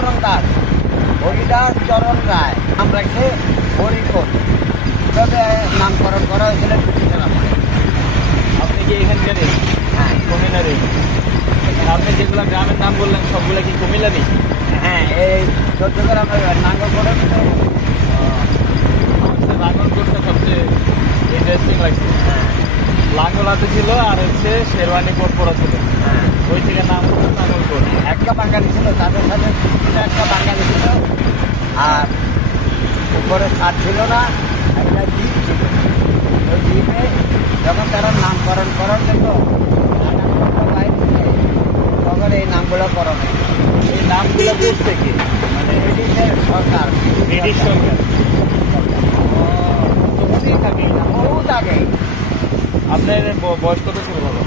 হরিচরণ দাস, হরিদাস চরণ রায় নাম রাখছে হরিপদ। এভাবে নামকরণ করা হয়েছিল ব্রিটিশের আমলে। আপনি কি এখানকারই? হ্যাঁ কুমিল্লারই? আপনি যেগুলো গ্রামের নাম বললেন সবগুলো কি কুমিল্লারই? হ্যাঁ, এই চট্টগ্রামের নাঙ্গলকোটের লাঙ্গলকোটটা সবচেয়ে ইন্টারেস্টিং লাগছে। হ্যাঁ লাঙ্গল হাতে ছিল আর হচ্ছে শেরওয়ানি কোট পরা ছিল, হ্যাঁ, ওই থেকে নাম হচ্ছে লাঙ্গলকোট। একটা বাঙালি ছিল, তাদের সাথে একটা বাঙালি ছিল, আর উপরে ছাদ ছিল না, একটা দ্বীপ ছিল। ওই দ্বীপে যখন তারা নামকরণ করার জন্য বাইরে তখন এই নামগুলো করা হয়। এই নামগুলো করছে কি? মানে ব্রিটিশের সরকার, ব্রিটিশ সরকার। তো উনি থাকে এই নাম। বহুত আগে। আপনার বয়স কত ছিল বাবা?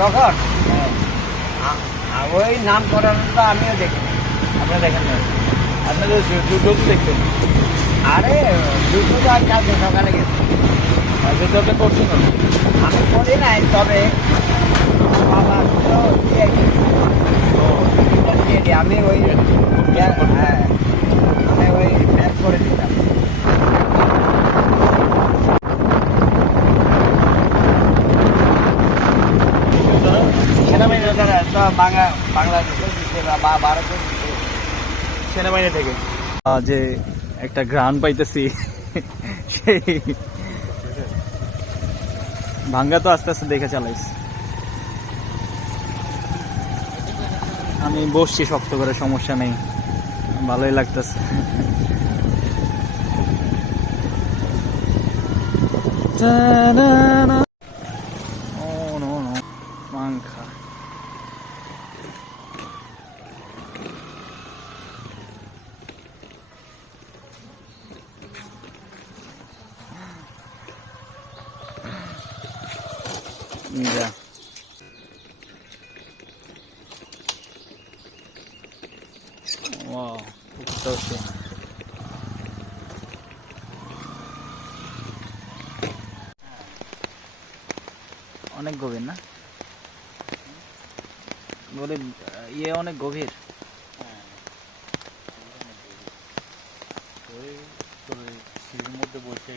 তখন হ্যাঁ, ওই নামকরণটা আমিও দেখিনি। আপনারা দেখেন না? আপনাদের যুদ্ধ দেখছেন? আরে দুটো তো আর কালকে সকালে গেছি। যুদ্ধ আপনি করছেন না? আমি করি নাই, তবে আমার বাবা ছিল সিআইডি। ও, সিআইডি আমি ওই হ্যাঁ আমি ওই ম্যাচ করে দিতাম। সেনাবাহিনী তো বাংলাদেশের দিকে বা ভারতের দিকে। সেনাবাহিনী থেকে যে একটা গ্রান পাইতেছি, সেই ভাঙ্গা তো আস্তে আস্তে দেখে চালাইস। আমি বসছি শক্ত করে, সমস্যা নেই, ভালোই লাগতেছে। ও নো নো, মাংখা। যা ওয়াও, পুকুরটাও সে। অনেক গভীর না? বলে ইয়ে অনেক গভীর। সিঁড়ির মধ্যে বসে